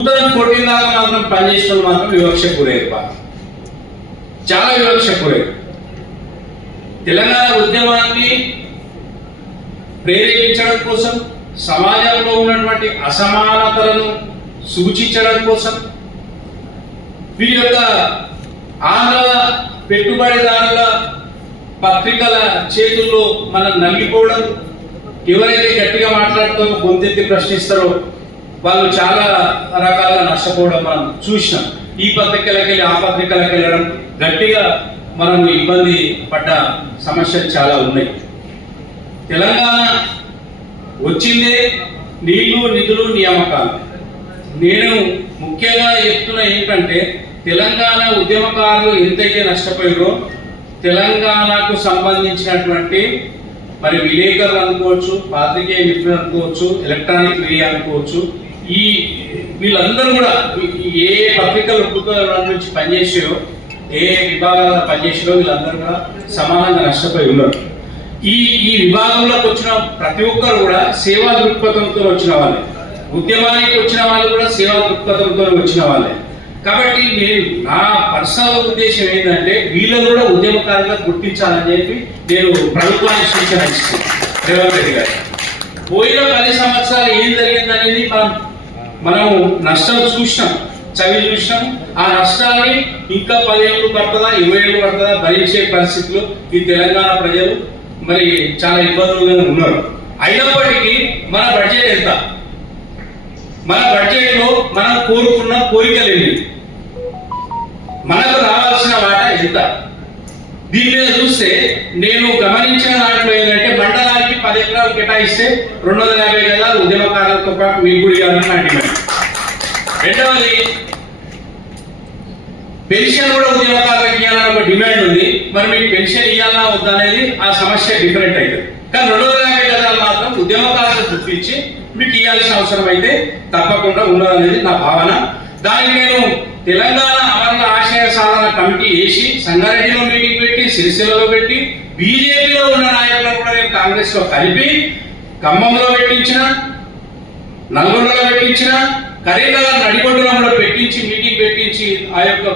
2014 దాకా మాత్రం పనిచేసిన మాత్రం వివక్ష గురయ్యారు, చాలా వివక్ష గురయ్యారు. తెలంగాణ ఉద్యమాన్ని ప్రేరేపించడం కోసం, సమాజంలో ఉన్నటువంటి అసమానతలను సూచించడం కోసం, వీరి యొక్క ఆంధ్ర పెట్టుబడిదారుల పత్రికల చేతుల్లో మనం నలిగిపోవడం, ఎవరైతే గట్టిగా మాట్లాడుతారో గొంతెత్తి ప్రశ్నిస్తారో వాళ్ళు చాలా రకాలుగా నష్టపోవడం మనం చూసినాం. ఈ పత్రికలకు వెళ్ళి ఆ పత్రికలకు వెళ్ళడం, గట్టిగా మనం ఇబ్బంది పడ్డ సమస్యలు చాలా ఉన్నాయి. తెలంగాణ వచ్చిందే నీళ్లు, నిధులు, నియామకాలు. నేను ముఖ్యంగా చెప్తున్నా ఏంటంటే, తెలంగాణ ఉద్యమకారులు ఎంతైతే నష్టపోయారో, తెలంగాణకు సంబంధించినటువంటి మరి విలేకరులు అనుకోవచ్చు, పాత్రికేయ మిత్రులు అనుకోవచ్చు, ఎలక్ట్రానిక్ మీడియా అనుకోవచ్చు, ఈ వీళ్ళందరూ కూడా ఏ పత్రికలు నుంచి పనిచేసారో, ఏ విభాగాల్లో పనిచేసారో వీళ్ళందరూ కూడా సమానంగా నష్టపోయి ఉన్నారు. ఈ విభాగంలోకి వచ్చిన ప్రతి ఒక్కరు కూడా సేవా దృక్పథంతో వచ్చిన వాళ్ళే, ఉద్యమానికి వచ్చిన వాళ్ళు కూడా సేవా దృక్పథంతో వచ్చిన వాళ్ళే. కాబట్టి నేను నా పర్సనల్ ఉద్దేశం ఏంటంటే, వీళ్ళని కూడా ఉద్యమకారులుగా గుర్తించాలని చెప్పి నేను ప్రభుత్వానికి సూచన ఇస్తున్నాను. రేవంత్ రెడ్డి గారు పోయిన 10 సంవత్సరాలు ఏం జరిగిందనేది మనం నష్టం చూసినాం, చవి చూసినాం. ఆ నష్టాన్ని ఇంకా 10 ఏళ్ళు పడుతుందా, 20 ఏళ్ళు పడుతుందా భరించే పరిస్థితులు ఈ తెలంగాణ ప్రజలు మరి చాలా ఇబ్బందులుగా ఉన్నారు. అయినప్పటికీ మన బడ్జెట్ ఎంత, మన బడ్జెట్ లో మనం కోరుకున్న కోరికలు ఏంటి, మనకు రావాల్సిన వాటా ఎంత, దీని మీద చూస్తే నేను గమనించిన దాంట్లో ఏంటంటే, మండలానికి 10 ఎకరాలు కేటాయిస్తే 250 గజాలు ఉద్యమకారులతో పాటు మీకు కూడా ఇవ్వాలని నా డిమాండ్. రెండవది, పెన్షన్ కూడా ఉద్యమకారులకు ఇవ్వాలని ఒక డిమాండ్ ఉంది. మరి మీకు పెన్షన్ ఇవ్వాలన్నా వద్దా అనేది ఆ సమస్య డిఫరెంట్ అవుతుంది. కానీ 250 గజాలు మాత్రం ఉద్యమకారులకు గుర్తించి మీకు ఇవ్వాల్సిన అవసరం అయితే తప్పకుండా ఉండాలనేది నా భావన. దానికి నేను తెలంగాణ అమరుల ఆశయ సాధన కమిటీ వేసి సంగారెడ్డిలో మీటింగ్ పెట్టి, సిరిసిల్లలో పెట్టి, బీజేపీలో ఉన్న నాయకులను కూడా నేను కాంగ్రెస్ లో కలిపి ఖమ్మంలో పెట్టించిన, నల్గొండలో పెట్టించిన, కరీంనగర్ నడిగొడ్డులో కూడా పెట్టించి మీటింగ్ పెట్టించి ఆ యొక్క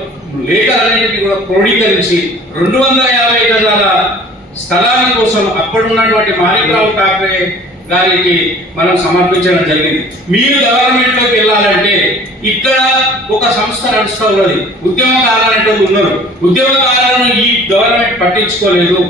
లేఖలన్నింటినీ కూడా క్రోడీకరించి 250 గజాల స్థలాల కోసం అప్పుడున్నటువంటి మాణిక్రావు ఠాక్రే గారికి మనం సమర్పించడం జరిగింది. మీరు గవర్నమెంట్ లోకి వెళ్ళాలంటే ఇక్కడ ఒక సంస్థ నడుస్తూ ఉన్నది, ఉద్యమకారులు ఉన్నారు. ఉద్యమకారులను ఈ గవర్నమెంట్ పట్టించుకోలేదు.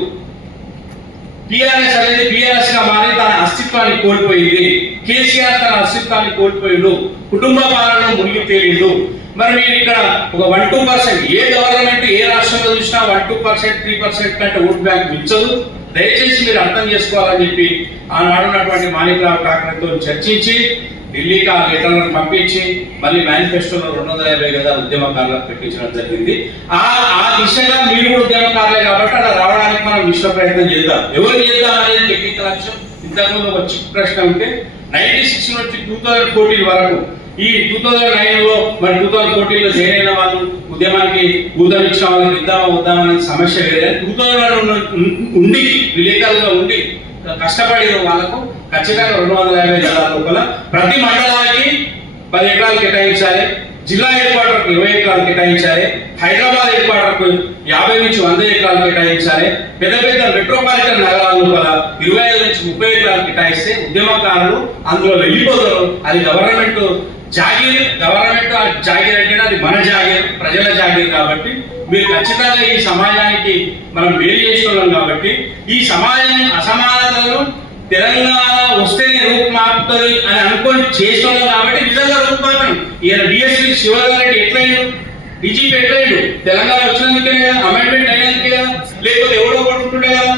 టిఆర్ఎస్ అనేది బిఆర్ఎస్ గా మారి తన అస్తిత్వాన్ని కోల్పోయింది. కేసీఆర్ తన అస్తిత్వాన్ని కోల్పోయిండు, కుటుంబ పాలనలో మునిగి తేలిండు. మరి మీరు ఇక్కడ ఒక 1-2%, ఏ గవర్నమెంట్ ఏ రాష్ట్రంలో చూసినా 1-2%, 3% కంటే ఓట్ బ్యాంక్ మించదు. దయచేసి మీరు అర్థం చేసుకోవాలని చెప్పి ఆనాడున్నటువంటి మాణిక్రావు ఠాక్రేతో చర్చించి ఢిల్లీకి ఆ లెటర్లను పంపించి మళ్ళీ మేనిఫెస్టోలో 250 గజాల ఉద్యమకారులకు పెట్టించడం జరిగింది. ఆ దిశగా మీరు కూడా ఉద్యమకారులే కాబట్టి అలా రావడానికి మనం విశ్వ ప్రయత్నం చేద్దాం. ఎవరు చేద్దాం అనేది టెక్నికల్ అంశం. ఇంతకుముందు ఒక చిన్న ప్రశ్న ఉంటే, 96 నుంచి 2014 వరకు, ఈ 2009లో మరి 2014లో జాయిన్ అయిన వాళ్ళు ఉద్యమానికి ఊతం ఇచ్చిన వాళ్ళకి ఇద్దామా వద్దామనే సమస్య లేదు. 2000 ఉండి విలేకరులుగా ఉండి కష్టపడిన వాళ్ళకు ఖచ్చితంగా 250 గజాల లోపల ప్రతి మండలానికి 10 ఎకరాలు కేటాయించాలి, జిల్లా హెడ్ క్వార్టర్కు 20 ఎకరాలు కేటాయించాలి, హైదరాబాద్ హెడ్ క్వార్టర్కు 50 నుంచి 100 ఎకరాలు కేటాయించాలి, పెద్ద పెద్ద మెట్రోపాలిటన్ నగరాల లోపల 25 నుంచి 30 ఎకరాలు కేటాయిస్తే ఉద్యమకారులు అందులో వెళ్ళిపోతారు. అది గవర్నమెంట్ జాగీర్, గవర్నమెంట్ జాగీర్ అంటే అది మన జాగీర్, ప్రజల జాగీర్. కాబట్టి మీరు ఖచ్చితంగా ఈ సమాజానికి మనం మేలు చేసుకోవాలి. కాబట్టి ఈ సమాజం అసమానతలను తెలంగాణ వస్తేనే రూపుమాపుతుంది అని అనుకొని చేస్తున్నాం. కాబట్టి నిజంగా రూపుమాపం. ఈయన డిఎస్పీ శివగారెడ్డి ఎట్లయినా, డీజీపీ ఎట్లయినా తెలంగాణ వచ్చినందుకే కదా, అమెండ్మెంట్ అయినందుకే కదా, లేకపోతే ఎవడో పడుకుంటుండే కదా.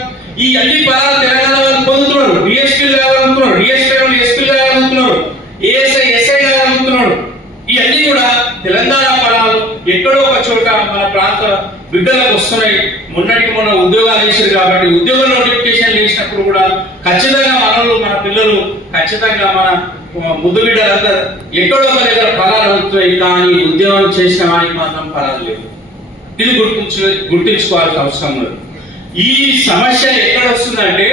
ఈ అన్ని పదాలు తెలంగాణ వాళ్ళు పొందుతున్నారు. డిఎస్పీలు కావాలనుకున్నారు, డిఎస్పీ వాళ్ళు ఎస్పీలు కావాలనుకున్నారు, ఏఎస్ఐ ఎస్ఐ కావాలనుకున్నాడు. ఇవన్నీ కూడా తెలంగాణ పదాలు ఎక్కడో ఒక చోట మన ప్రాంత బిడ్డలకు వస్తున్నాయి. మొన్నటికి మొన్న ఉద్యోగాలు వేసారు కాబట్టి ఉద్యోగ నోటిఫికేషన్ వేసినప్పుడు కూడా ఖచ్చితంగా మన పిల్లలు ఖచ్చితంగా మన ముద్దు బిడ్డలంతా ఎక్కడో ఒక దగ్గర ఫలాలు అవుతున్నాయి. కానీ ఉద్యోగం చేసిన వారికి మాత్రం ఫలాలు లేవు. ఇది గుర్తించుకోవాల్సిన అవసరం ఉంది. ఈ సమస్య ఎక్కడ వస్తుందంటే,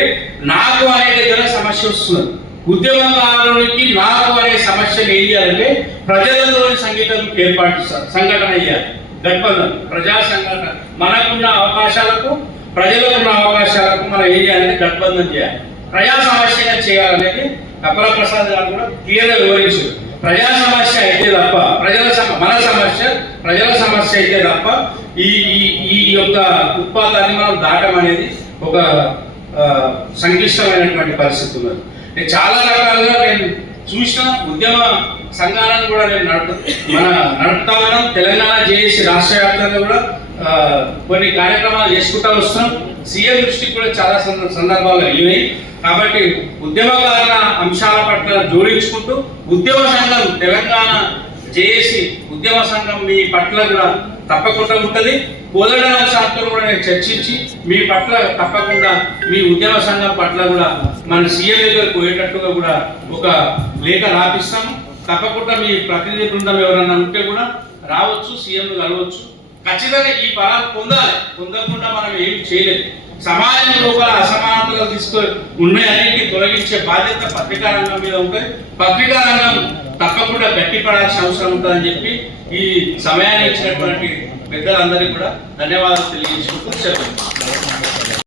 నాకు అనే దగ్గర సమస్య వస్తుంది. ఉద్యమకారునికి నాకు అనే సమస్యను ఏం చేయాలంటే ప్రజలలోని సంగీతం ఏర్పాటు సంఘటన అయ్యాలి. గట్పదం ప్రజా సంఘటన, మనకున్న అవకాశాలకు ప్రజలకున్న అవకాశాలకు మనం ఏం చేయాలంటే గట్బంధం చేయాలి. ప్రజా సమస్యగా చేయాలనేది కపల ప్రసాద్ గారు కూడా క్లియర్గా వివరించారు. ప్రజా సమస్య అయితే తప్ప మన సమస్య ప్రజల సమస్య అయితే తప్ప ఈ ఈ యొక్క ఉత్పాదాన్ని మనం దాటం అనేది ఒక సంక్లిష్టమైనటువంటి పరిస్థితి ఉన్నది. నేను చాలా రకాలుగా నేను చూసిన ఉద్యమ సంఘాలను కూడా నేను నడుపుతా ఉన్నాం. తెలంగాణ జేఏసీ రాష్ట్ర వ్యాప్తంగా కూడా కొన్ని కార్యక్రమాలు చేసుకుంటూ వస్తున్నాం. సీఎం దృష్టికి కూడా చాలా సందర్భాలు వెళ్ళినాయి. కాబట్టి ఉద్యమకారుల అంశాల పట్ల జోడించుకుంటూ ఉద్యమ సంఘం తెలంగాణ జేఏసీ ఉద్యమ సంఘం మీ పట్ల కూడా తప్పకుండా ఉంటుంది. కోదండరాం సార్తో కూడా నేను చర్చించి మీ పట్ల తప్పకుండా మీ ఉద్యమ సంఘం పట్ల కూడా మన సీఎం దగ్గర పోయేటట్టుగా కూడా ఒక లేఖ రాపిస్తాము. తప్పకుండా మీ ప్రతినిధి బృందం ఎవరన్నా ఉంటే కూడా రావచ్చు, సీఎం కలవచ్చు. ఖచ్చితంగా ఈ ఫలాలు పొందకుండా మనం ఏం చేయలేదు. సమాజం లోపల అసమానతలు ఉన్నాయన్నింటినీ తొలగించే బాధ్యత పత్రికా రంగం మీద ఉంటుంది. పత్రికా రంగం తప్పకుండా గట్టిపడాల్సిన అవసరం ఉంటుందని చెప్పి ఈ సమయాన్ని ఇచ్చినటువంటి పెద్దలందరికీ కూడా ధన్యవాదాలు తెలియజేసుకుంటూ చెప్పండి.